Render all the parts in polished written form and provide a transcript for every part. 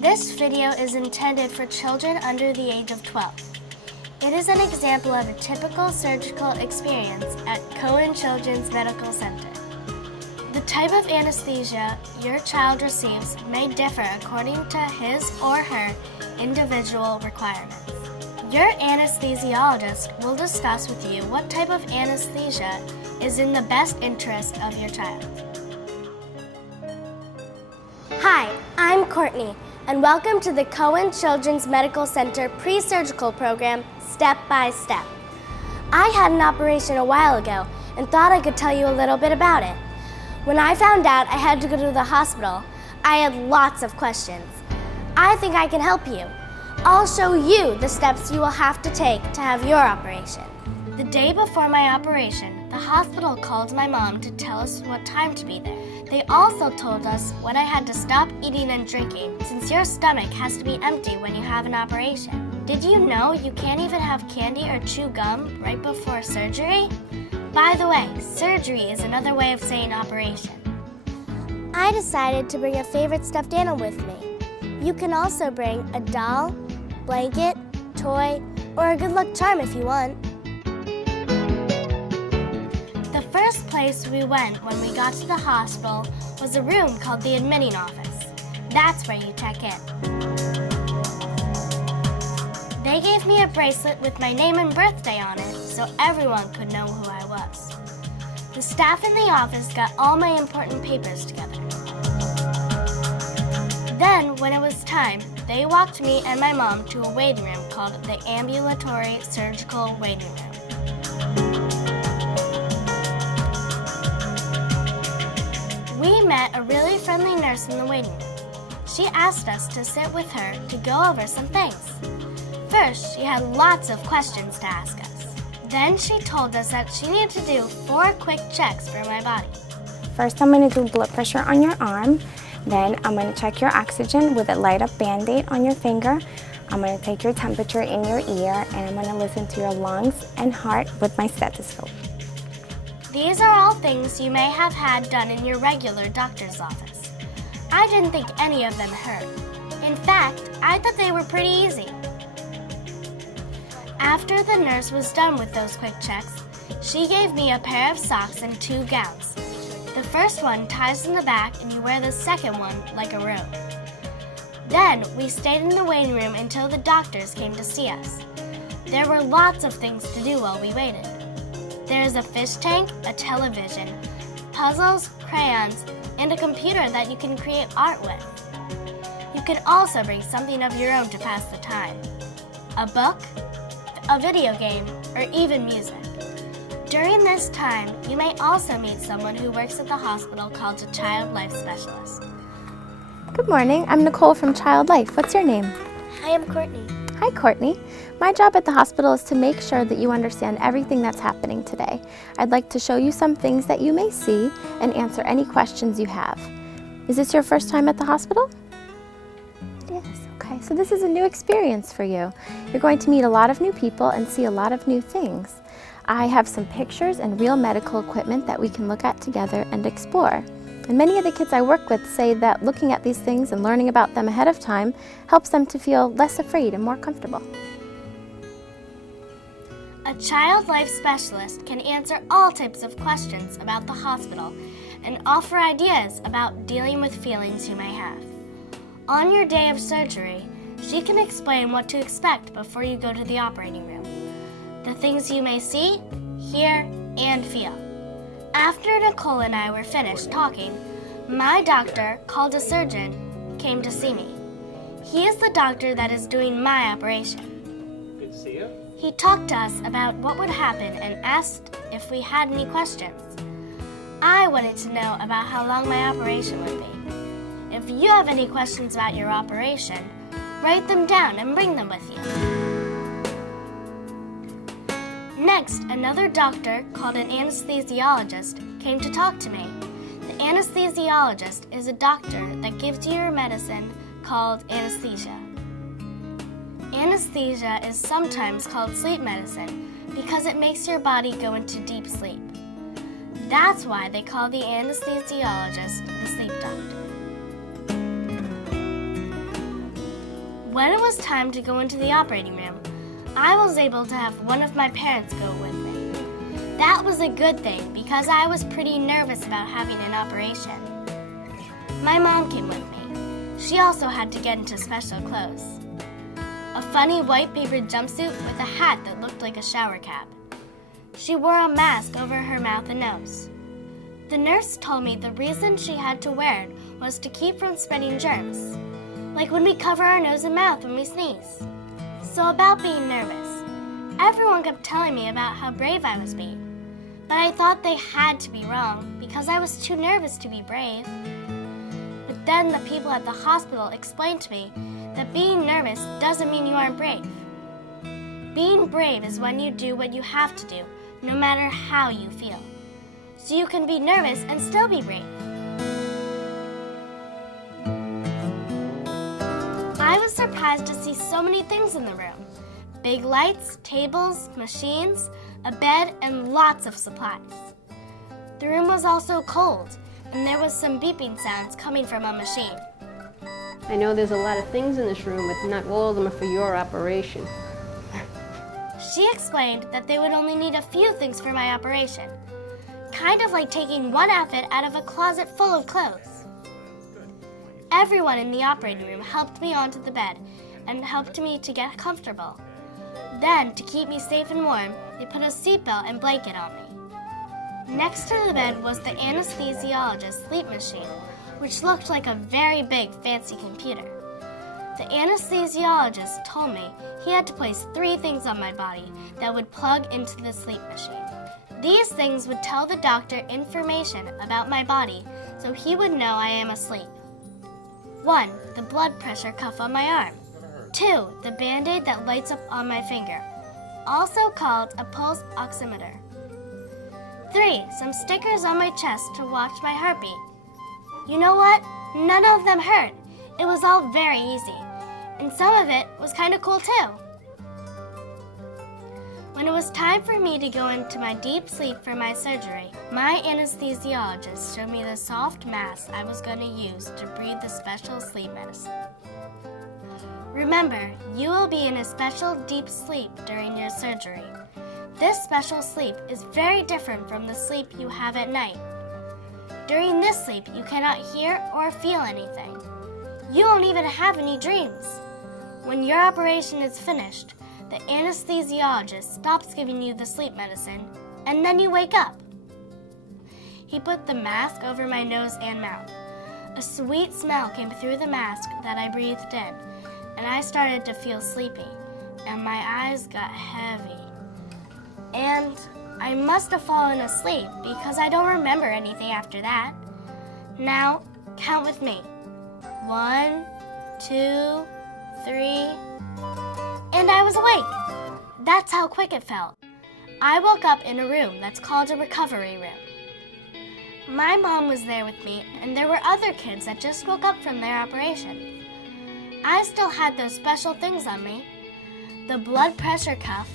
This video is intended for children under the age of 12. It is an example of a typical surgical experience at Cohen Children's Medical Center. The type of anesthesia your child receives may differ according to his or her individual requirements. Your anesthesiologist will discuss with you what type of anesthesia is in the best interest of your child. Hi, I'm Courtney, and welcome to the Cohen Children's Medical Center pre-surgical program, Step by Step. I had an operation a while ago and thought I could tell you a little bit about it. When I found out I had to go to the hospital, I had lots of questions. I think I can help you. I'll show you the steps you will have to take to have your operation. The day before my operation, the hospital called my mom to tell us what time to be there. They also told us when I had to stop eating and drinking, since your stomach has to be empty when you have an operation. Did you know you can't even have candy or chew gum right before surgery? By the way, surgery is another way of saying operation. I decided to bring a favorite stuffed animal with me. You can also bring a doll, blanket, toy, or a good luck charm if you want. The first place we went when we got to the hospital was a room called the admitting office. That's where you check in. They gave me a bracelet with my name and birthday on it so everyone could know who I was. The staff in the office got all my important papers together. Then, when it was time, they walked me and my mom to a waiting room called the Ambulatory Surgical Waiting Room. We met a really friendly nurse in the waiting room. She asked us to sit with her to go over some things. First, she had lots of questions to ask us. Then she told us that she needed to do 4 quick checks for my body. First, I'm going to do blood pressure on your arm. Then I'm going to check your oxygen with a light up Band-Aid on your finger. I'm going to take your temperature in your ear, and I'm going to listen to your lungs and heart with my stethoscope. These are all things you may have had done in your regular doctor's office. I didn't think any of them hurt. In fact, I thought they were pretty easy. After the nurse was done with those quick checks, she gave me a pair of socks and 2 gowns. The first one ties in the back and you wear the second one like a robe. Then we stayed in the waiting room until the doctors came to see us. There were lots of things to do while we waited. There is a fish tank, a television, puzzles, crayons, and a computer that you can create art with. You can also bring something of your own to pass the time. A book, a video game, or even music. During this time, you may also meet someone who works at the hospital called a Shore-LIJ specialist. Good morning, I'm Nicole from Shore-LIJ. What's your name? Hi, I'm Courtney. Hi, Courtney. My job at the hospital is to make sure that you understand everything that's happening today. I'd like to show you some things that you may see and answer any questions you have. Is this your first time at the hospital? Yes. Okay, so this is a new experience for you. You're going to meet a lot of new people and see a lot of new things. I have some pictures and real medical equipment that we can look at together and explore. And many of the kids I work with say that looking at these things and learning about them ahead of time helps them to feel less afraid and more comfortable. A Shore-LIJ specialist can answer all types of questions about the hospital and offer ideas about dealing with feelings you may have. On your day of surgery, she can explain what to expect before you go to the operating room. The things you may see, hear, and feel. After Nicole and I were finished talking, my doctor, called a surgeon, came to see me. He is the doctor that is doing my operation. Good to see you. He talked to us about what would happen and asked if we had any questions. I wanted to know about how long my operation would be. If you have any questions about your operation, write them down and bring them with you. Next, another doctor called an anesthesiologist came to talk to me. The anesthesiologist is a doctor that gives you your medicine called anesthesia. Anesthesia is sometimes called sleep medicine because it makes your body go into deep sleep. That's why they call the anesthesiologist the sleep doctor. When it was time to go into the operating room, I was able to have one of my parents go with me. That was a good thing because I was pretty nervous about having an operation. My mom came with me. She also had to get into special clothes. A funny white paper jumpsuit with a hat that looked like a shower cap. She wore a mask over her mouth and nose. The nurse told me the reason she had to wear it was to keep from spreading germs, like when we cover our nose and mouth when we sneeze. So about being nervous, everyone kept telling me about how brave I was being, but I thought they had to be wrong because I was too nervous to be brave. But then the people at the hospital explained to me that being nervous doesn't mean you aren't brave. Being brave is when you do what you have to do, no matter how you feel. So you can be nervous and still be brave. I was surprised to see so many things in the room. Big lights, tables, machines, a bed, and lots of supplies. The room was also cold, and there was some beeping sounds coming from a machine. I know there's a lot of things in this room, but not all of them are for your operation. She explained that they would only need a few things for my operation, kind of like taking one outfit out of a closet full of clothes. Everyone in the operating room helped me onto the bed and helped me to get comfortable. Then, to keep me safe and warm, they put a seatbelt and blanket on me. Next to the bed was the anesthesiologist's sleep machine, which looked like a very big, fancy computer. The anesthesiologist told me he had to place 3 things on my body that would plug into the sleep machine. These things would tell the doctor information about my body so he would know I am asleep. 1. The blood pressure cuff on my arm. 2. The Band-Aid that lights up on my finger, also called a pulse oximeter. 3. Some stickers on my chest to watch my heartbeat. You know what? None of them hurt. It was all very easy. And some of it was kind of cool too. When it was time for me to go into my deep sleep for my surgery, my anesthesiologist showed me the soft mask I was going to use to breathe the special sleep medicine. Remember, you will be in a special deep sleep during your surgery. This special sleep is very different from the sleep you have at night. During this sleep, you cannot hear or feel anything. You won't even have any dreams. When your operation is finished, the anesthesiologist stops giving you the sleep medicine, and then you wake up. He put the mask over my nose and mouth. A sweet smell came through the mask that I breathed in, and I started to feel sleepy, and my eyes got heavy. And I must have fallen asleep because I don't remember anything after that. Now, count with me. 1, 2, 3, and I was awake. That's how quick it felt. I woke up in a room that's called a recovery room. My mom was there with me, and there were other kids that just woke up from their operation. I still had those special things on me. The blood pressure cuff,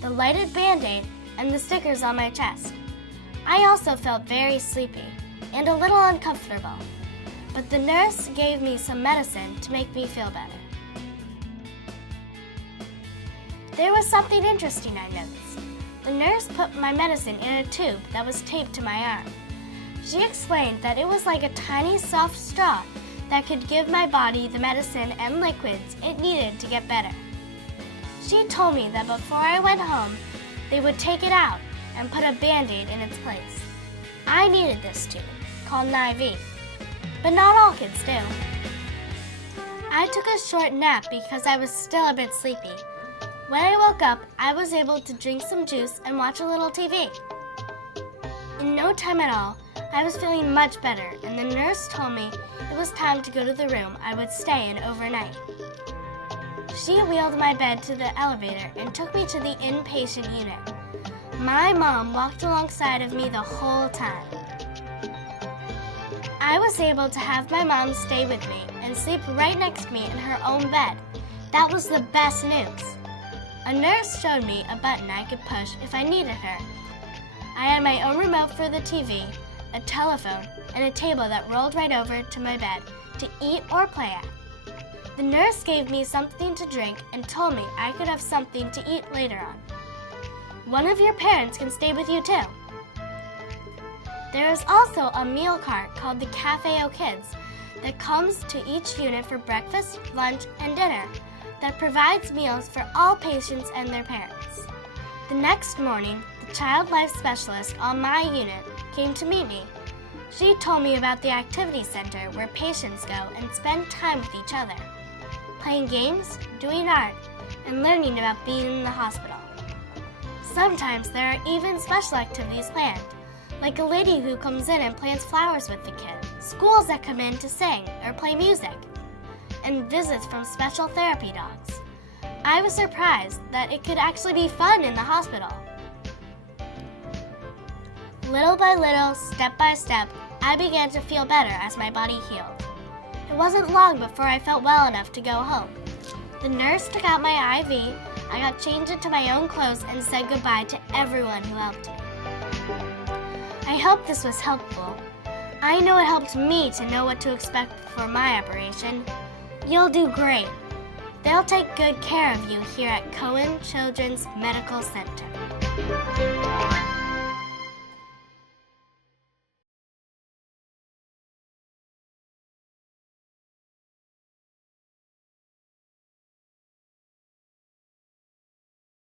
the lighted Band-Aid, and the stickers on my chest. I also felt very sleepy and a little uncomfortable, but the nurse gave me some medicine to make me feel better. There was something interesting I noticed. The nurse put my medicine in a tube that was taped to my arm. She explained that it was like a tiny soft straw that could give my body the medicine and liquids it needed to get better. She told me that before I went home, they would take it out and put a Band-Aid in its place. I needed this tube, called an IV, but not all kids do. I took a short nap because I was still a bit sleepy. When I woke up, I was able to drink some juice and watch a little TV. In no time at all, I was feeling much better, and the nurse told me it was time to go to the room I would stay in overnight. She wheeled my bed to the elevator and took me to the inpatient unit. My mom walked alongside of me the whole time. I was able to have my mom stay with me and sleep right next to me in her own bed. That was the best news. A nurse showed me a button I could push if I needed her. I had my own remote for the TV, a telephone, and a table that rolled right over to my bed to eat or play at. The nurse gave me something to drink and told me I could have something to eat later on. One of your parents can stay with you too. There is also a meal cart called the Cafe O Kids that comes to each unit for breakfast, lunch, and dinner that provides meals for all patients and their parents. The next morning, the child life specialist on my unit came to meet me. She told me about the activity center where patients go and spend time with each other, playing games, doing art, and learning about being in the hospital. Sometimes there are even special activities planned, like a lady who comes in and plants flowers with the kids, schools that come in to sing or play music, and visits from special therapy dogs. I was surprised that it could actually be fun in the hospital. Little by little, step by step, I began to feel better as my body healed. It wasn't long before I felt well enough to go home. The nurse took out my IV, I got changed into my own clothes and said goodbye to everyone who helped me. I hope this was helpful. I know it helped me to know what to expect for my operation. You'll do great. They'll take good care of you here at Cohen Children's Medical Center.